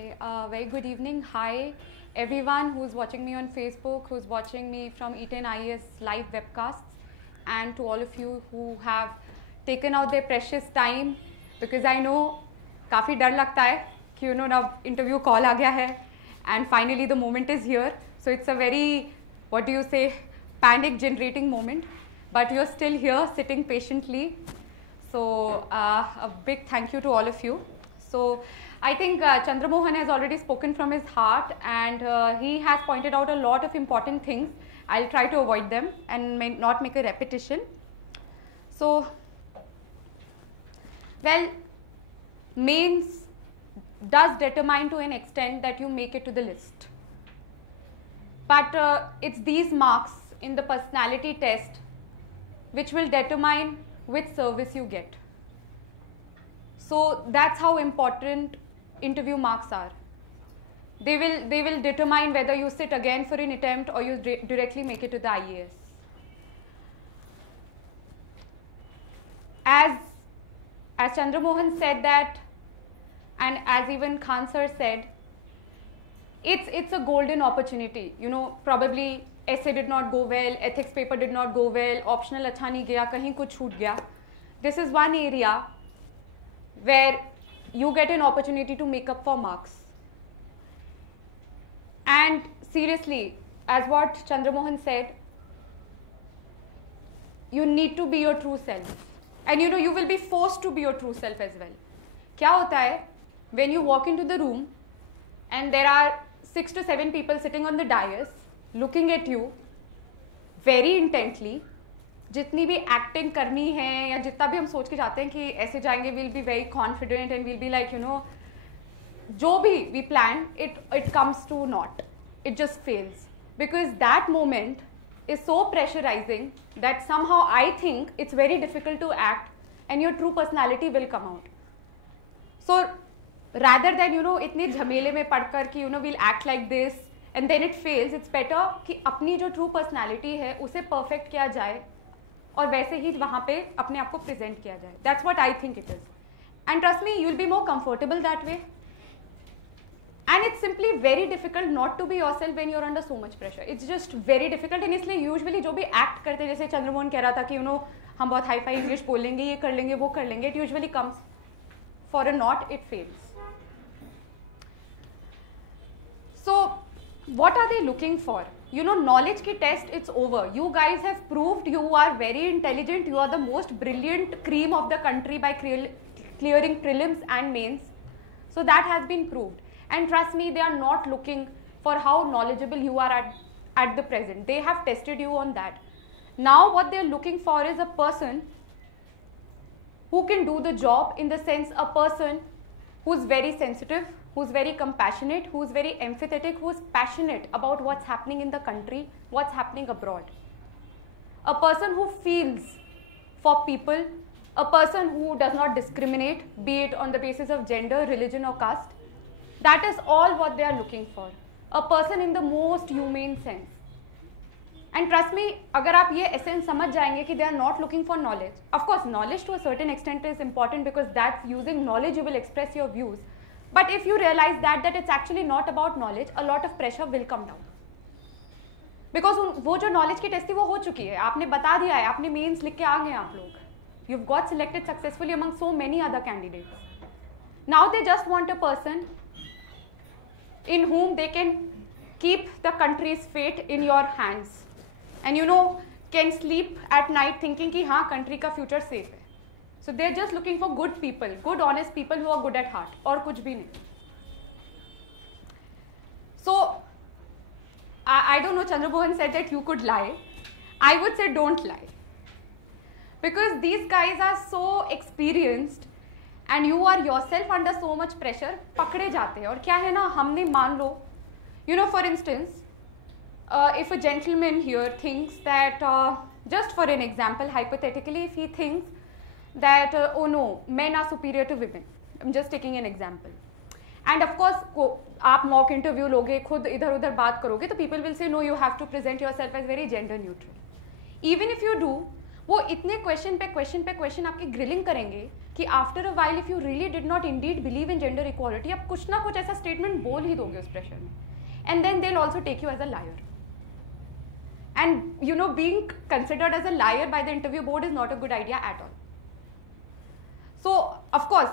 Okay, very good evening. Hi, everyone who's watching me on Facebook, who's watching me from E10 IES live webcasts, and to all of you who have taken out their precious time, because I know काफ़ी डर लगता है कि now interview call आ गया है, and finally the moment is here. So it's a very, what do you say, panic generating moment, but you're still here sitting patiently. So a big thank you to all of you. So I think Chandramohan has already spoken from his heart, and he has pointed out a lot of important things. I'll try to avoid them and may not make a repetition. So, well, mains does determine to an extent that you make it to the list. But it's these marks in the personality test which will determine which service you get. So that's how important interview marks are. They will determine whether you sit again for an attempt or you directly make it to the IAS. As Chandramohan said that, and as even Khan sir said, it's a golden opportunity. Probably essay did not go well, ethics paper did not go well, optional अच्छा नहीं गया, कहीं कुछ छूट गया. This is one area where you get an opportunity to make up for marks. And seriously, as what Chandramohan said, you need to be your true self. And you will be forced to be your true self as well. क्या होता है, when you walk into the room and there are 6 to 7 people sitting on the dais looking at you very intently, जितनी भी acting करनी है या जितना भी हम सोच के जाते हैं कि ऐसे जाएंगे, we'll be very confident and we'll be like, जो भी we plan, it comes to naught. It just fails. Because that moment is so pressurizing that somehow I think it's very difficult to act and your true personality will come out. So rather than, इतने झमेले में पढ़कर कि, we'll act like this and then it fails, it's better कि अपनी जो true personality है उसे perfect किया जाए और वैसे ही वहाँ पे अपने आप को present किया जाए. That's what I think it is. And trust me, you'll be more comfortable that way. And it's simply very difficult not to be yourself when you're under so much pressure. It's just very difficult. And इसलिए usually जो भी act करते जैसे चंद्रमोहन कह रहा था कि हम बहुत हाई-फाई इंग्लिश बोल लेंगे, ये कर लेंगे, वो कर लेंगे, it usually comes for a naught, it fails. So what are they looking for? Knowledge ki test, it's over. You guys have proved you are very intelligent. You are the most brilliant cream of the country by clearing prelims and mains. So that has been proved. And trust me, they are not looking for how knowledgeable you are at the present. They have tested you on that. Now what they are looking for is a person who can do the job, in the sense a person who's very sensitive, who's very compassionate, who's very empathetic, who's passionate about what's happening in the country, what's happening abroad. A person who feels for people, a person who does not discriminate, be it on the basis of gender, religion or caste. That is all what they are looking for. A person in the most humane sense. And trust me, अगर आप ये essence समझ जाएंगे कि they are not looking for knowledge. Of course, knowledge to a certain extent is important because that's using knowledge you will express your views. But if you realize that it's actually not about knowledge, a lot of pressure will come down. Because वो जो knowledge की test थी वो हो चुकी है. आपने बता दिया है, आपने mains लिख के आ गए आप लोग. You've got selected successfully among so many other candidates. Now they just want a person in whom they can keep the country's fate in your hands. And can sleep at night thinking कि हाँ country का future safe है. So they're just looking for good people, good honest people who are good at heart. और कुछ भी नहीं. So I don't know, Chandramohan said that you could lie. I would say don't lie. Because these guys are so experienced and you are yourself under so much pressure, पकड़े जाते हैं. और क्या है ना, हमने मान लो, for instance, if a gentleman here thinks that, just for an example, hypothetically, if he thinks that, oh no, men are superior to women. I'm just taking an example. And of course, आप mock interview लोगे, खुद इधर उधर बात करोगे, तो people will say, no, you have to present yourself as very gender neutral. Even if you do, वो इतने क्वेश्चन आपकी ग्रिलिंग करेंगे कि after a while if you really did not Indeed believe in gender equality, आप कुछ ना कुछ ऐसा स्टेटमेंट बोल ही दोगे उस प्रेशर में, and then they will also take you as a liar. And you know, being considered as a liar by the interview board is not a good idea at all. So of course,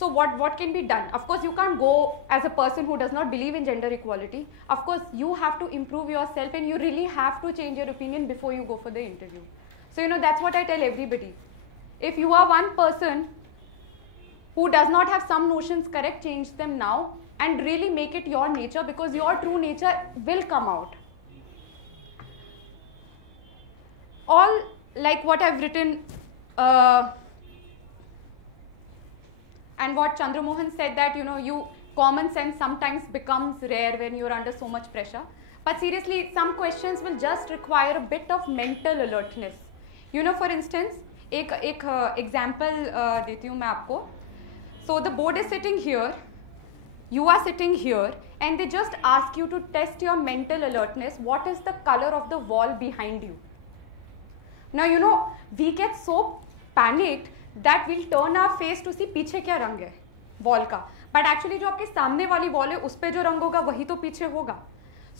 so what can be done? Of course, you can't go as a person who does not believe in gender equality. Of course, you have to improve yourself and you really have to change your opinion before you go for the interview. So you know, that's what I tell everybody. If you are one person who does not have some notions correct, change them now and really make it your nature, because your true nature will come out. All like what I've written and what Chandra Mohan said, that you know, common sense sometimes becomes rare when you're under so much pressure. But seriously, some questions will just require a bit of mental alertness. You know, for instance, एक example देती हूँ मैं आपको. So the board is sitting here, you are sitting here, and they just ask you to test your mental alertness. What is the color of the wall behind you? Now you know, we get so panicked that we'll turn our face to see पीछे क्या रंग है wall का, but actually जो आपके सामने वाली wall है उस पे जो रंग होगा वही तो पीछे होगा.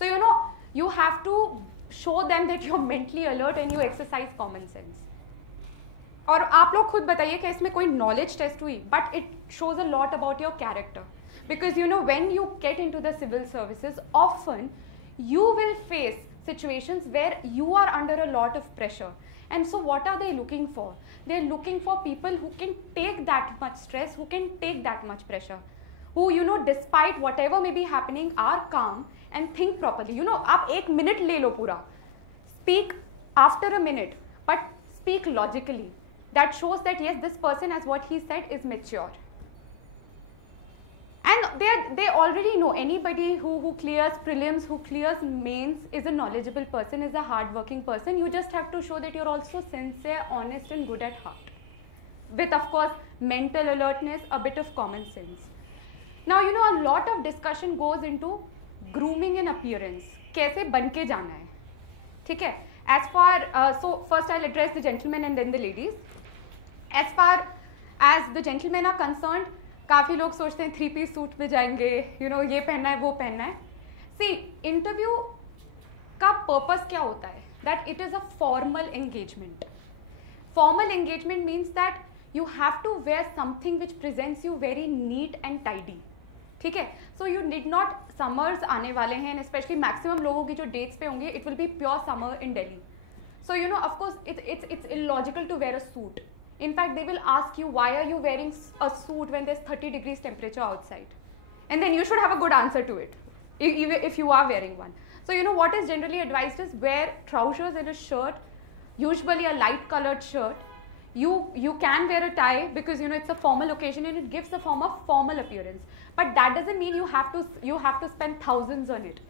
So you know, you have to show them that you're mentally alert and you exercise common sense. और आप लोग खुद बताइए कि इसमें कोई knowledge test हुई, but it shows a lot about your character, because you know, when you get into the civil services, often you will face situations where you are under a lot of pressure. And so what are they looking for? They're looking for people who can take that much stress, who can take that much pressure, who you know, despite whatever may be happening, are calm and think properly. You know, आप एक minute ले लो पूरा, speak after a minute, but speak logically. That shows that yes, this person, as what he said, is mature. And they already know, anybody who clears prelims, who clears mains, is a knowledgeable person, is a hard-working person. You just have to show that you're also sincere, honest and good at heart. With of course mental alertness, a bit of common sense. Now you know, a lot of discussion goes into grooming and appearance. कैसे बन के जाना है, ठीक है? As far so first I'll address the gentlemen and then the ladies. As far as the gentlemen are concerned, काफ़ी लोग सोचते हैं 3-piece सूट में जाएंगे, you know, ये पहनना है वो पहनना है. See, इंटरव्यू का पर्पस क्या होता है? That it is a formal engagement. Formal engagement means that you have to wear something which presents you very neat and tidy. ठीक है? So you need not, summers आने वाले हैं, and especially maximum लोगों की जो dates पे होंगे, it will be pure summer in Delhi. So you know, of course, it's illogical to wear a suit. In fact, they will ask you, why are you wearing a suit when there's 30 degrees temperature outside? And then you should have a good answer to it, if you are wearing one. So you know, what is generally advised is wear trousers and a shirt, usually a light colored shirt. You can wear a tie, because you know, it's a formal occasion and it gives a form of formal appearance. But that doesn't mean you have to spend thousands on it.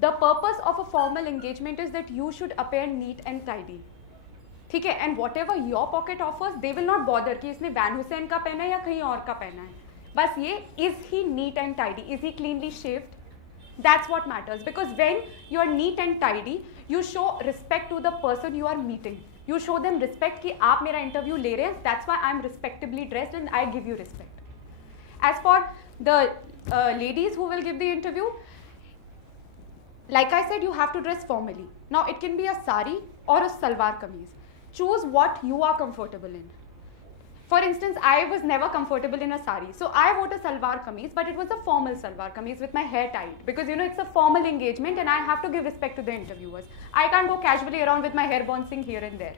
The purpose of a formal engagement is that you should appear neat and tidy. ठीक है? And what ever your pocket offers, they will not bother कि इसने van Hussain का पहना है या कहीं और का पहना है. बस ये, is he neat and tidy, is he cleanly shaved, that's what matters. Because when you are neat and tidy, you show respect to the person you are meeting. You show them respect कि आप मेरा interview ले रहे हैं, that's why I am respectively dressed and I give you respect. As for the ladies who will give the interview, like I said, you have to dress formally. Now it can be a sari or a salwar kameez. Choose what you are comfortable in. For instance, I was never comfortable in a sari, so I wore a salwar kameez, but it was a formal salwar kameez with my hair tied, because you know, it's a formal engagement and I have to give respect to the interviewers. I can't go casually around with my hair bouncing here and there.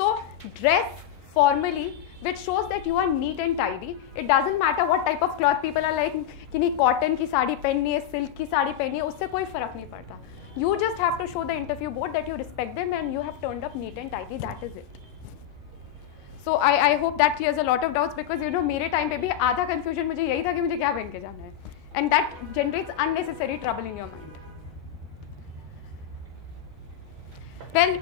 So dress formally, which shows that you are neat and tidy. It doesn't matter what type of cloth people are like, कि नहीं cotton की साड़ी पहननी है, silk की साड़ी पहननी है, उससे कोई फर्क नहीं पड़ता. You just have to show the interview board that you respect them and you have turned up neat and tidy. That is it. So I hope that clears a lot of doubts, because you know, मेरे time पे भी आधा confusion मुझे यही था कि मुझे क्या पहन के जाना है, and that generates unnecessary trouble in your mind. Well,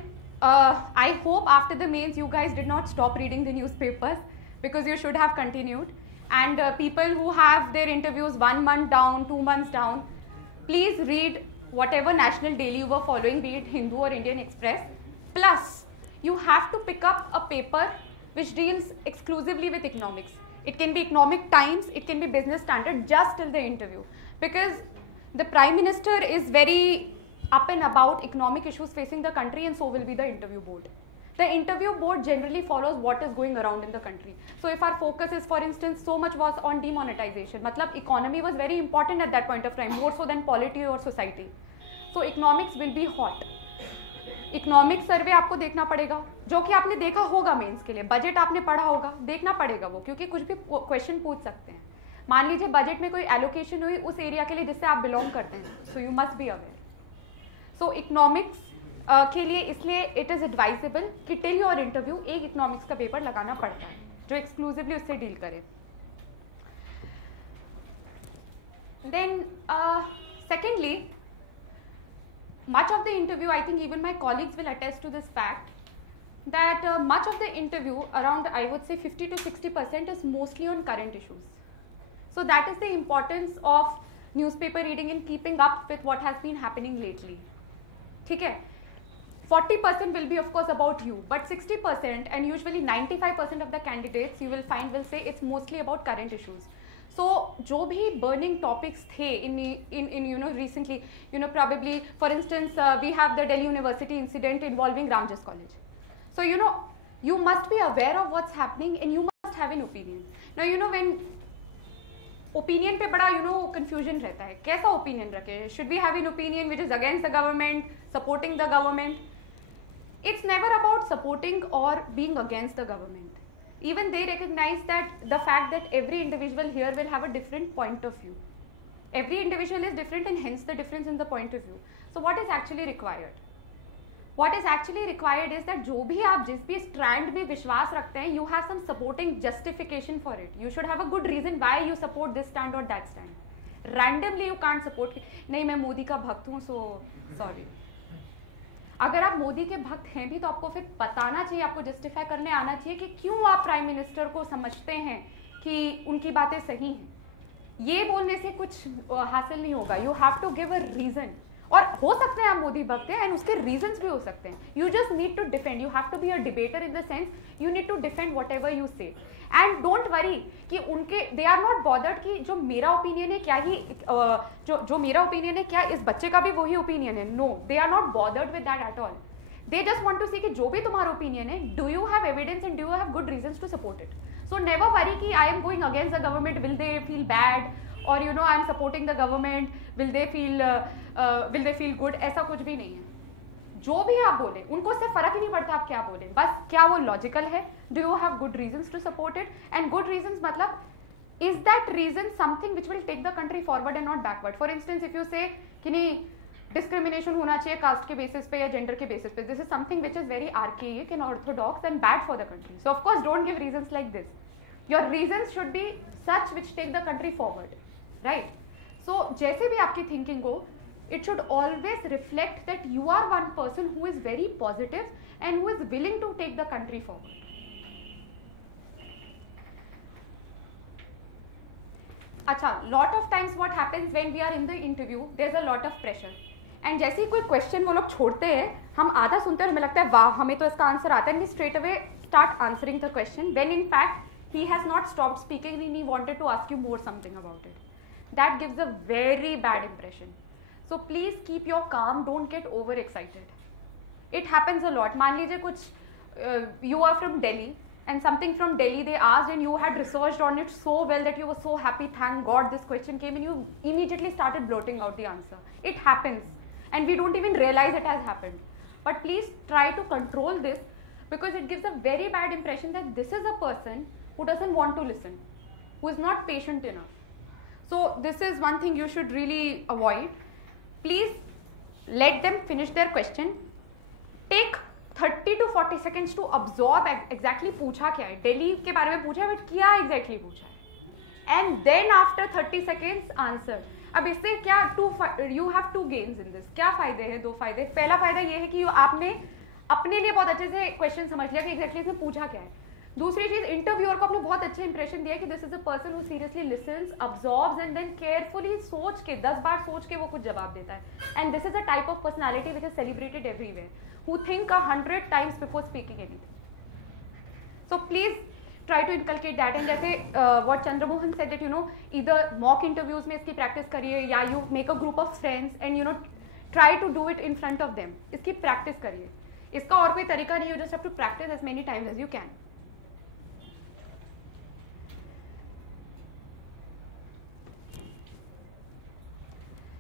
I hope after the mains you guys did not stop reading the newspapers, because you should have continued. And people who have their interviews 1 month down, 2 months down, please read whatever national daily you were following, be it Hindu or Indian Express. Plus, you have to pick up a paper which deals exclusively with economics. It can be Economic Times, it can be Business Standard, just till the interview. Because the Prime Minister is very up and about economic issues facing the country, and so will be the interview board. The interview board generally follows what is going around in the country. So if our focus is, for instance, so much was on demonetization, matlab economy was very important at that point of time, more so than polity or society. So economics will be hot. Economic survey आपको देखना पड़ेगा, जो कि आपने देखा होगा mains के लिए, बजट आपने पढ़ा होगा, देखना पड़ेगा वो, क्योंकि कुछ भी क्वेश्चन पूछ सकते हैं. मान लीजिए बजट में कोई एलोकेशन हुई उस एरिया के लिए जिससे आप बिलोंग करते हैं, so you must be aware. So economics के लिए इसलिए इट इज़ एडवाइजेबल कि टिल योर इंटरव्यू एक इकोनॉमिक्स का पेपर लगाना पड़ता है जो एक्सक्लूसिवली उससे डील करे. Then secondly, much of the interview, I think even my colleagues will attest to this fact, that much of the interview, around I would say 50 to 60%, is mostly on current issues. So that is the importance of newspaper reading in keeping up with what has been happening lately. ठीक है, 40% will be of course about you, but 60% and usually 95% of the candidates you will find will say it's mostly about current issues. So जो भी burning topics थे in you know recently, you know, probably for instance we have the Delhi University incident involving Ramjas College. So you know, you must be aware of what's happening and you must have an opinion. Now you know, when opinion पे बड़ा you know confusion रहता है, कैसा opinion रखे? Should we have an opinion which is against the government, supporting the government? It's never about supporting or being against the government. Even they recognize that the fact that every individual here will have a different point of view. Every individual is different and hence the difference in the point of view. So what is actually required? What is actually required is that जो भी आप जिस भी strand में विश्वास रखते हैं, you have some supporting justification for it. You should have a good reason why you support this stand or that stand. Randomly you can't support. नहीं मैं मोदी का भक्त हूँ, so sorry. अगर आप मोदी के भक्त हैं भी तो आपको फिर बताना चाहिए, आपको जस्टिफाई करने आना चाहिए कि क्यों आप प्राइम मिनिस्टर को समझते हैं कि उनकी बातें सही हैं. ये बोलने से कुछ हासिल नहीं होगा. You have to give a reason. और हो सकते हैं आप मोदी भक्त हैं एंड उसके रीजंस भी हो सकते हैं. You just need to defend. You have to be a debater in the sense you need to defend whatever you say. And don't worry कि उनके दे आर नॉट बॉदर्ड कि जो मेरा ओपिनियन है क्या ही जो मेरा ओपिनियन है क्या इस बच्चे का भी वही ओपिनियन है. No, they are not bothered with that at all. They just want to see कि जो भी तुम्हारा ओपिनियन है, do you have evidence and do you have good reasons to support it? So never worry कि I am going against the government, will they feel bad, or you know I am supporting the government, will they feel good? ऐसा कुछ भी नहीं है. जो भी आप बोले उनको उससे फर्क ही नहीं पड़ता आप क्या बोले, बस क्या वो लॉजिकल है, do you have good reasons to support it? And good reasons मतलब is that reason something which will take the country forward and not backward? For instance, if you say कि नहीं डिस्क्रिमिनेशन होना चाहिए cast के basis पे या gender के basis पे, this is something which is very archaic and orthodox and bad for the country. So of course don't give reasons like this. Your reasons should be such which take the country forward, right? So जैसे भी आपकी thinking हो, it should always reflect that you are one person who is very positive and who is willing to take the country forward. अच्छा, lot of times what happens when we are in the interview, there is a lot of pressure. And जैसे ही कोई question वो लोग छोड़ते हैं, हम आधा सुनते हैं और हमें लगता है वाह हमें तो इसका आंसर आता है, and we straight away start answering the question when in fact he has not stopped speaking and he wanted to ask you more something about it. That gives a very bad impression. So please keep your calm, don't get over excited. It happens a lot. मान लीजिए कुछ you are from Delhi and something from Delhi they asked and you had researched on it so well that you were so happy, thank God this question came, and you immediately started blurting out the answer. It happens and we don't even realize it has happened. But please try to control this because it gives a very bad impression that this is a person who doesn't want to listen, who is not patient enough. So this is one thing you should really avoid. Please let them finish their question. Take 30 to 40 seconds to absorb exactly पूछा क्या है. दिल्ली के बारे में पूछा है but क्या exactly पूछा है, and then after 30 seconds answer. अब इससे क्या you have two gains in this. क्या फायदे हैं? दो फायदे. पहला फायदा ये है कि आपने अपने लिए बहुत अच्छे से क्वेश्चन समझ लिया कि exactly इसने पूछा क्या है. दूसरी चीज, इंटरव्यूअर को आपने बहुत अच्छा इंप्रेशन दिया कि this is a person who seriously listens, absorbs and then carefully सोच के 10 बार सोच के वो कुछ जवाब देता है. And this is a type of personality which is celebrated everywhere, who think 100 times before speaking anything. So please try to inculcate that. And जैसे what Chandramohan said that either mock interviews में इसकी practice करिए, या you make a group of friends and try to do it in front of them. इसकी practice करिए. इसका और कोई तरीका नहीं है, you just have to practice as many times as you can.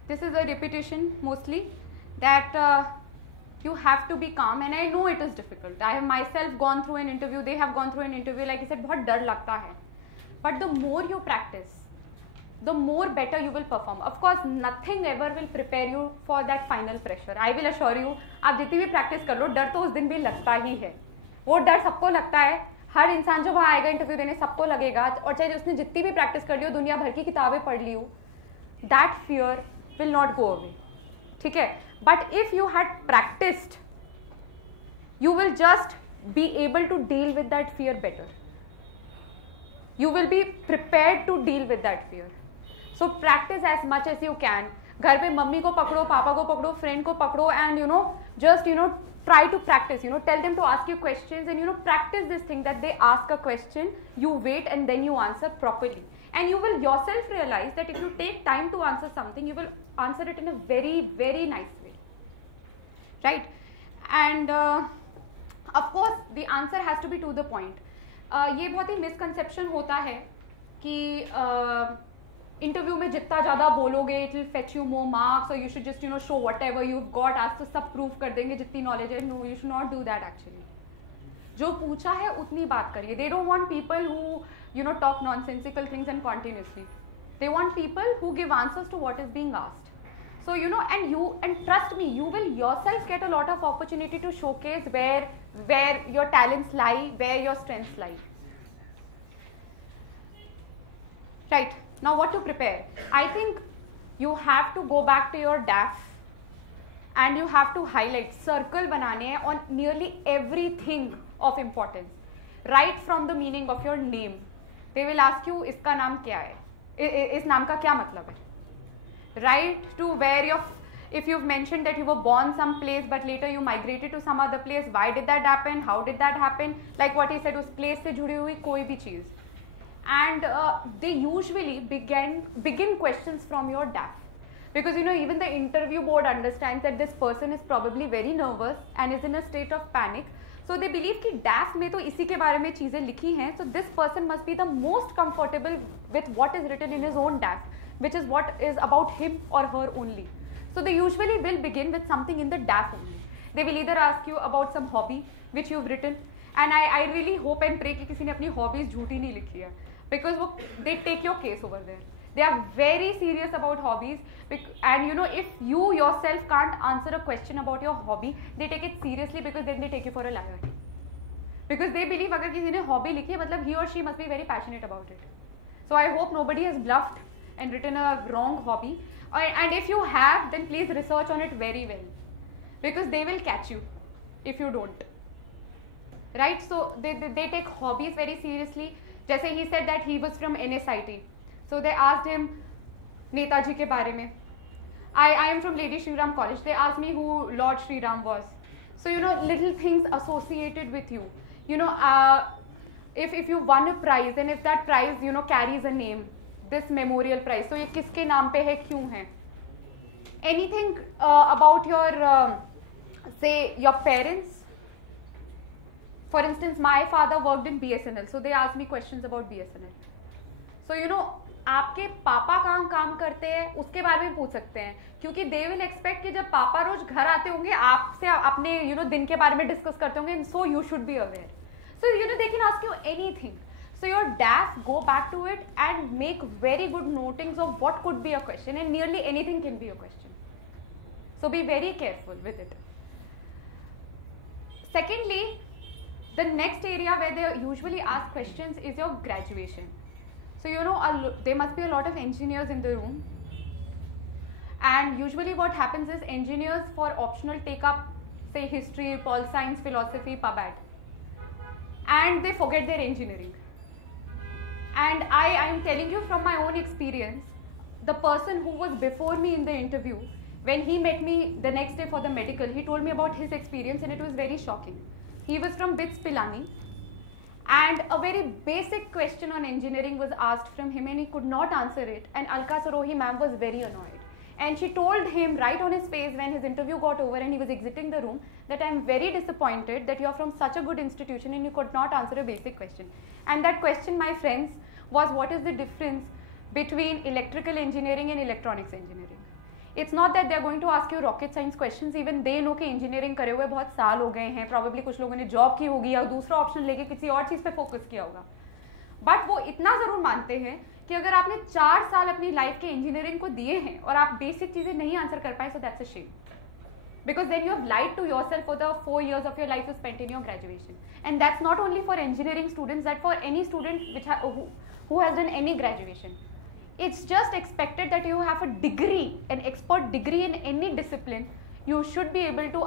This is a repetition mostly that you have to be calm, and I know it is difficult. I have myself gone through an interview, they have gone through an interview, like I said, बहुत डर लगता है. But the more you practice, the more better you will perform. Of course, nothing ever will prepare you for that final pressure. I will assure you, आप जितनी भी practice कर लो, डर तो उस दिन भी लगता ही है. वो डर सबको लगता है. हर इंसान जो वहाँ आएगा इंटरव्यू देने, सबको लगेगा. और चाहे उसने जितनी भी practice कर ली हो, दुनिया भर की किताबें पढ़ ली हो, that fear will not go away. ठीक है? But if you had practiced, you will just be able to deal with that fear better. You will be prepared to deal with that fear. So practice as much as you can. घर पे mummy को पकड़ो, पापा को पकड़ो, friend को पकड़ो, and just try to practice. Tell them to ask you questions, and practice this thing that they ask a question, you wait, and then you answer properly. And you will yourself realize that if you take time to answer something, you will answer it in a very, very nice way. Right? And of course the answer has to be to the point. ये बहुत ही misconception होता है कि interview में जितना ज़्यादा बोलोगे it will fetch you more marks, or you should just show whatever you've got, आज तो सब प्रूव कर देंगे जितनी नॉलेज है. No, you should not do that actually. जो पूछा है उतनी बात करिए. They don't want people who talk nonsensical things and continuously. They want people who give answers to what is being asked. So and trust me, you will yourself get a lot of opportunity to showcase where your talents lie, where your strengths lie. Right, now what to prepare? I think you have to go back to your DAF and you have to highlight, circle banane hai on nearly everything of importance, right from the meaning of your name. They will ask you, iska naam kya hai? Is naam ka kya matlab hai? Right to where if you've mentioned that you were born some place but later you migrated to some other place, why did that happen, how did that happen, like what he said, उस place से जुड़ी हुई कोई भी चीज़. And they usually begin questions from your DAF, because even the interview board understands that this person is probably very nervous and is in a state of panic. So they believe कि DAF में तो इसी के बारे में चीज़ें लिखी हैं, so this person must be the most comfortable with what is written in his own DAF, which is what is about him or her only. So they usually will begin with something in the DAF only. They will either ask you about some hobby which you've written, and I really hope and pray कि किसी ने अपनी hobbies झूठी नहीं लिखी है, because they take your case over there. They are very serious about hobbies, and if you yourself can't answer a question about your hobby, they take it seriously, because then they take you for a liar. Because they believe अगर किसी ने hobby लिखी है मतलब he or she must be very passionate about it. So I hope nobody has bluffed and written a wrong hobby, and if you have, then please research on it very well, because they will catch you if you don't. Right? So they take hobbies very seriously. जैसे he said that he was from NSIT, so they asked him Netaji के बारे में. I am from Lady Shri Ram College. They asked me who Lord Shri Ram was. So little things associated with you. If you won a prize, and if that prize carries a name, this memorial prize, so ये किसके नाम पे है, क्यों है? Anything about your say your parents. For instance, my father worked in BSNL, so they asked me questions about BSNL. So आपके पापा कहाँ काम करते हैं उसके बारे में पूछ सकते हैं, क्योंकि they will expect कि जब पापा रोज घर आते होंगे आपसे अपने दिन के बारे में डिस्कस करते होंगे, so you should be aware. So they can ask you anything. So your DAF, go back to it and make very good notings of what could be a question, and nearly anything can be a question. So be very careful with it. Secondly, the next area where they usually ask questions is your graduation. So there must be a lot of engineers in the room, and usually what happens is engineers for optional take up say history, pol science, philosophy, pubad. and they forget their engineering. And I am telling you from my own experience, the person who was before me in the interview, when he met me the next day for the medical, he told me about his experience and it was very shocking. He was from BITS Pilani, and a very basic question on engineering was asked from him and he could not answer it, and Alka Sarohi ma'am was very annoyed. And she told him right on his face when his interview got over and he was exiting the room that I am very disappointed that you are from such a good institution and you could not answer a basic question. And that question, my friends, was what is the difference between electrical engineering and electronics engineering. It's not that they are going to ask you rocket science questions, even they know कि engineering करे हुए बहुत साल हो गए हैं, probably कुछ लोगों ने job की होगी या दूसरा option लेके किसी और चीज़ पे focus किया होगा. But वो इतना ज़रूर मानते हैं कि अगर आपने 4 साल अपनी लाइफ के इंजीनियरिंग को दिए हैं और आप बेसिक चीज़ें नहीं आंसर कर पाए, so that's a shame. Because then you have lied to yourself for the 4 years of your life you spent in your graduation. And that's not only for engineering students, that for any student who has done any graduation. It's just expected that you have a degree, an expert degree in any discipline. You should be able to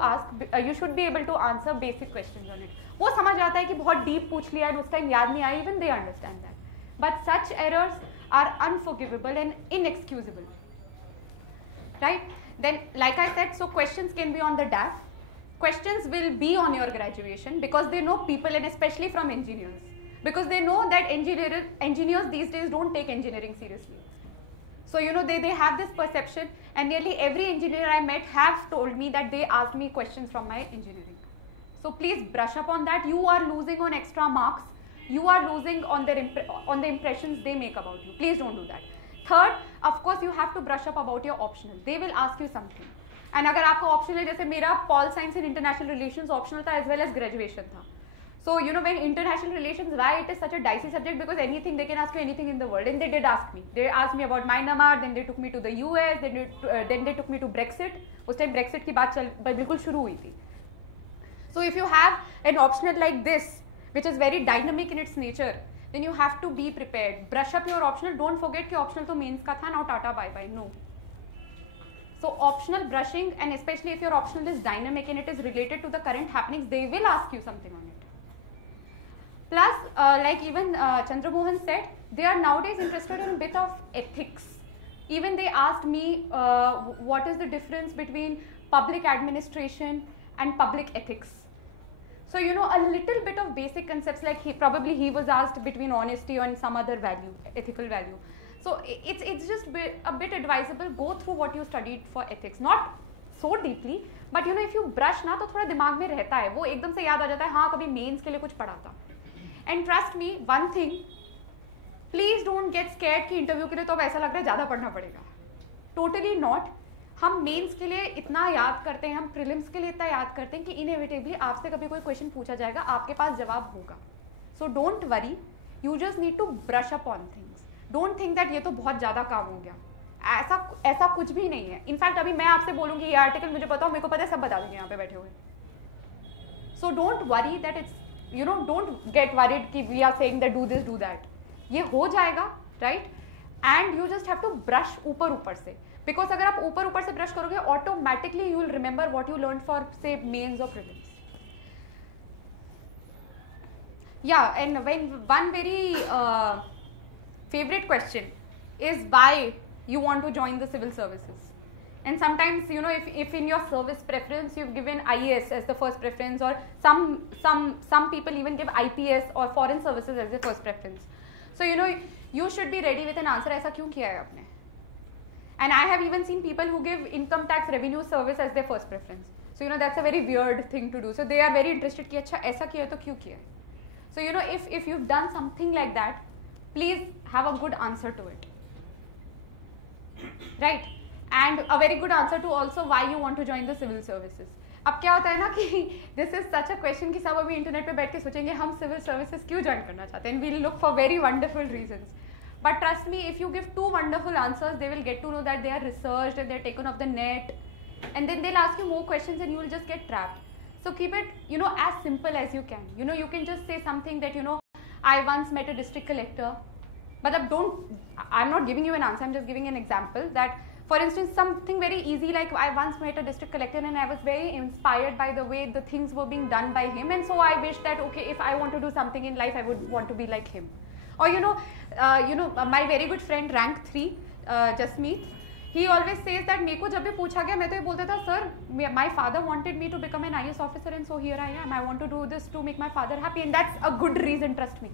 answer basic questions on it. वो समझ आता है कि बहुत deep पूछ लिया and उस time याद नहीं आया, even they understand that. But such errors are unforgivable and inexcusable. Right? Then, like I said, so questions can be on the DAF. Questions will be on your graduation because they know people, and especially from engineers. Because they know that engineers these days don't take engineering seriously. So, you know, they have this perception, and nearly every engineer I met have told me that they asked me questions from my engineering. So please brush up on that. You are losing on extra marks. You are losing on the impressions they make about you. Please don't do that. Third, of course, you have to brush up about your optional. They will ask you something. And अगर आपका optional है, जैसे मेरा Pol Science and International Relations optional था as well as graduation था. So, you know, when international relations, why it is such a dicey subject, because anything, they can ask you anything in the world, and they did ask me. They asked me about Myanmar, then they took me to the US, then they took me to Brexit. उस time Brexit की बात बिल्कुल शुरू हुई थी. So, if you have an optional like this, which is very dynamic in its nature, then you have to be prepared. Brush up your optional. Don't forget कि optional तो mains का था, now tata bye bye. No. So, optional brushing, and especially if your optional is dynamic and it is related to the current happenings, they will ask you something on it. Plus, like even Chandra Mohan said, they are nowadays interested in a bit of ethics. Even they asked me what is the difference between public administration and public ethics. So, you know, a little bit of basic concepts, like he was asked between honesty and some other value, ethical value. So, it's just a bit advisable, go through what you studied for ethics. Not so deeply, but you know, if you brush ना तो थोड़ा दिमाग में रहता है, वो एकदम से याद आ जाता है, हाँ कभी मेंस के लिए कुछ पढ़ा था. And trust me, one thing, please don't get scared कि इंटरव्यू के लिए तो अब ऐसा लग रहा है ज़्यादा पढ़ना पड़ेगा. Totally not. हम मेंस के लिए इतना याद करते हैं, हम प्रीलिम्स के लिए इतना याद करते हैं कि इनएविटेबली आपसे कभी कोई क्वेश्चन पूछा जाएगा, आपके पास जवाब होगा. So don't worry, you just need to brush up on things. Don't think that ये तो बहुत ज़्यादा काम हो गया. ऐसा कुछ भी नहीं है. इनफैक्ट अभी मैं आपसे बोलूँगी ये आर्टिकल मुझे पता हो, मेरे को पता है, सब बता दूँगी यहाँ पे बैठे हुए. So don't worry that it's, you know, don't get worried कि we are saying that do this, do that. ये हो जाएगा, right? And you just have to brush ऊपर से. Because अगर आप ऊपर से brush करोगे, automatically you will remember what you learned for, say, mains or prelims. Yeah, and when one very favorite question is why you want to join the civil services. And sometimes, you know, if in your service preference you've given IAS as the first preference, or some people even give IPS or foreign services as the first preference. So, you know, you should be ready with an answer. ऐसा क्यों किया है आपने? And I have even seen people who give income tax revenue service as their first preference. So, you know, that's a very weird thing to do. So, they are very interested कि अच्छा ऐसा किया तो क्यों किया? So, you know, if you've done something like that, please have a good answer to it. Right? And a very good answer to also why you want to join the civil services. अब क्या होता है ना कि this is such a question कि सब अभी internet पे बैठ के सोचेंगे हम civil services क्यों ज्वाइन करना चाहते हैं, and we'll look for very wonderful reasons. But trust me, if you give 2 wonderful answers, they will get to know that they are researched and they are taken off the net, and then they'll ask you more questions and you will just get trapped. So keep it, you know, as simple as you can. You know, you can just say something that, you know, I once met a district collector, but I'm not giving you an answer, I'm just giving an example that For instance, something very easy, like I once met a district collector and I was very inspired by the way the things were being done by him, and so I wish that okay, if I want to do something in life, I would want to be like him. Or my very good friend rank 3, Jasmeet, he always says that मेरे को जब भी पूछा गया मैं तो ये बोलता था, sir, my father wanted me to become an IAS officer and so here I am. I want to do this to make my father happy, and that's a good reason, trust me.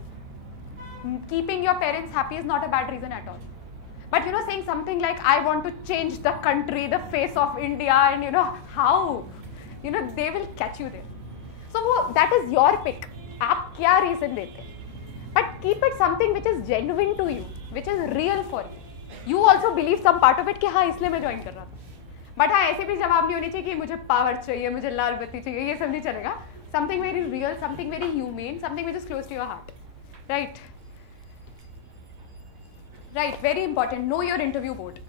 Keeping your parents happy is not a bad reason at all. But saying something like I want to change the country, the face of India, and how, they will catch you there. So that is your pick. आप क्या reason देते? But keep it something which is genuine to you, which is real for you. You also believe some part of it कि हाँ इसलिए मैं join कर रहा था. But हाँ ऐसे भी जवाब नहीं होनी चाहिए कि मुझे power चाहिए, मुझे लाल बत्ती चाहिए, ये सब नहीं चलेगा. Something very real, something very humane, something which is close to your heart, right? Right, very important. Know your interview board.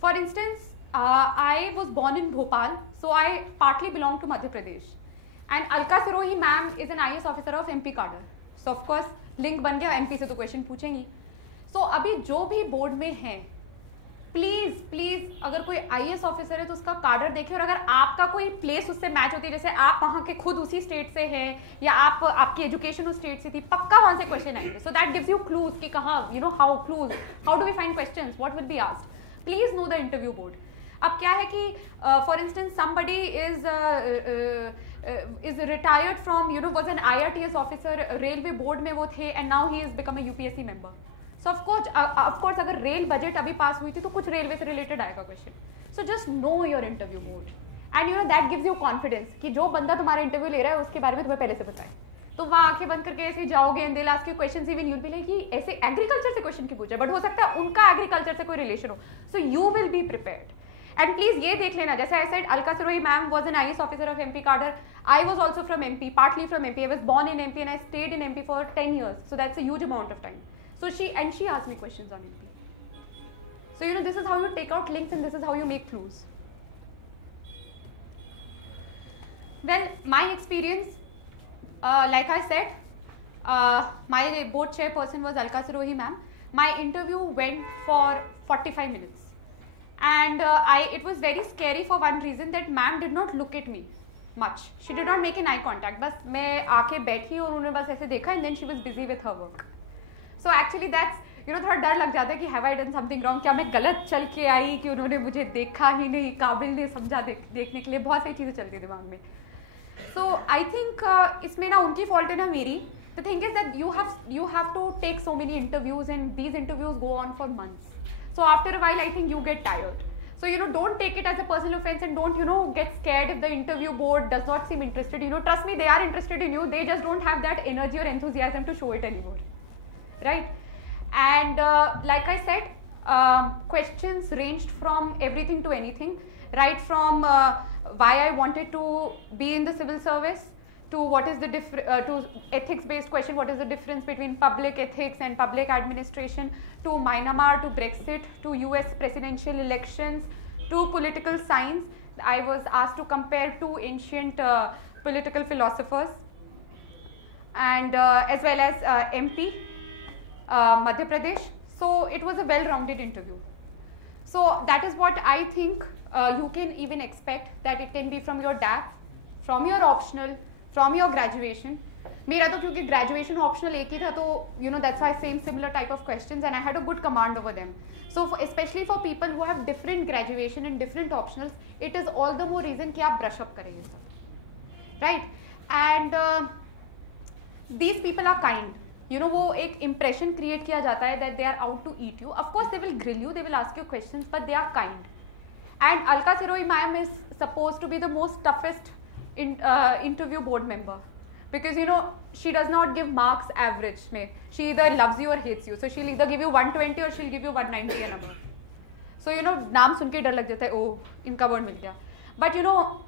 For instance, I was born in Bhopal, so I partly belong to Madhya Pradesh. And Alka Sirohi ma'am is an IAS officer of MP cadre. So of course, link बन गया, MP से तो question पूछेंगी. So अभी जो भी board में हैं, please अगर कोई IAS ऑफिसर है तो उसका कार्डर देखिए, और अगर आपका कोई प्लेस उससे मैच होती है, जैसे आप वहाँ के खुद उसी स्टेट से हैं या आपकी एजुकेशन उस स्टेट से थी, पक्का वहाँ से क्वेश्चन आएंगे. So that gives you clues कि कहाँ, how do we find questions, what will be asked. Please know the interview board. अब क्या है कि for instance somebody is retired from was an IRTS officer, railway board में वो थे, and now he is become a UPSC member. So of course अगर rail budget अभी pass हुई थी तो कुछ रेलवे से रिलेटेड आएगा question. So just know your interview board, and that gives you confidence कि जो बंदा तुम्हारा इंटरव्यू ले रहा है उसके बारे में तुम्हें पहले से पता है. तो वहाँ आंखें बंद करके ऐसे जाओगे and they will ask you questions, even you will be like कि ऐसे एग्रीकल्चर से क्वेश्चन क्यों पूछा, बट हो सकता है उनका एग्रीकल्चर से कोई रिलेशन हो. So you will be prepared. And please ये देख लेना, जैसे I said Alka Sirohi ma'am was an IAS officer of MP cadre. I was also from MP, partly from MP. I was born in MP and I stayed in MP for 10 years. So that's a huge amount of time. So she asked me questions on MP. So this is how you take out links and this is how you make clues. Well, my experience, like I said, my board chairperson was Alka Sirohi ma'am. My interview went for 45 minutes. And it was very scary for one reason, that ma'am did not look at me much. She did not make an eye contact. बस मैं आके बैठी और उन्होंने बस ऐसे देखा, and then she was busy with her work. So actually that's, थोड़ा डर लग जाता है कि have I done something wrong? क्या मैं गलत चल के आई कि उन्होंने मुझे देखा ही नहीं, काबिल नहीं समझा देखने के लिए. बहुत सारी चीज़ें चलती है दिमाग में. So I think इसमें ना उनकी fault है ना मेरी. The thing is that you have to take so many interviews, and these interviews go on for months. So after a while I think you get tired. So don't take it as a personal offense, and don't get scared if the interview board does not seem interested. Trust me, they are interested in you. They just don't have that energy or enthusiasm to show it anymore. Right? And like I said, questions ranged from everything to anything, right from why I wanted to be in the civil service, to what is the to ethics based question, what is the difference between public ethics and public administration, to Myanmar, to Brexit, to US presidential elections, to political science. I was asked to compare two ancient political philosophers, and as well as MP, Madhya Pradesh. So it was a well-rounded interview. So that is what I think you can even expect, that it can be from your DAP, from your optional, from your graduation. मेरा तो क्योंकि graduation optional एक ही था, तो that's why same similar type of questions, and I had a good command over them. So especially for people who have different graduation and different optionals, it is all the more reason कि आप brush up करें ये सब, right? And these people are kind. वो एक impression create किया जाता है that they are out to eat you. Of course they will grill you, they will ask you questions, but they are kind. And Alka Sirohi ma'am is supposed to be the most toughest interview board member, because she does not give marks average में. She either loves you or hates you. So she'll either give you 120 or she'll give you 190 and above. So नाम सुन के डर लग जाता है, oh इनका word मिल गया. But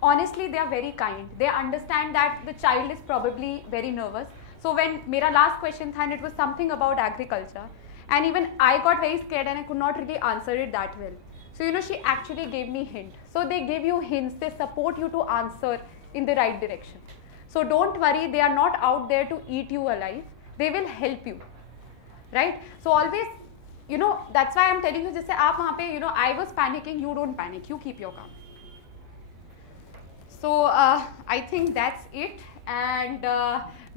honestly they are very kind. They understand that the child is probably very nervous. So when मेरा last question था, and it was something about agriculture, and even I got very scared and I could not really answer it that well. So she actually gave me hint. So they give you hints, they support you to answer in the right direction. So don't worry, they are not out there to eat you alive. They will help you, right? So always you know, that's why I'm telling you, जैसे आप वहाँ पे, you know, I was panicking, you don't panic, you keep your calm. So I think that's it, and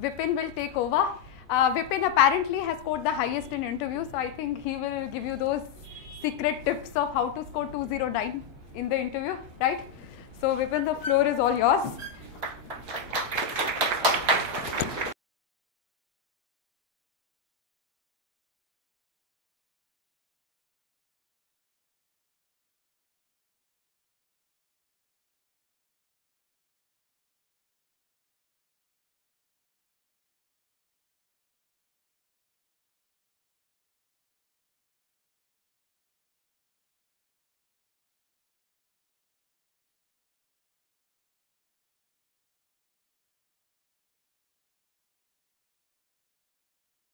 Vipin will take over. Vipin apparently has scored the highest in interviews, so I think he will give you those secret tips of how to score 209 in the interview, right? So Vipin, the floor is all yours.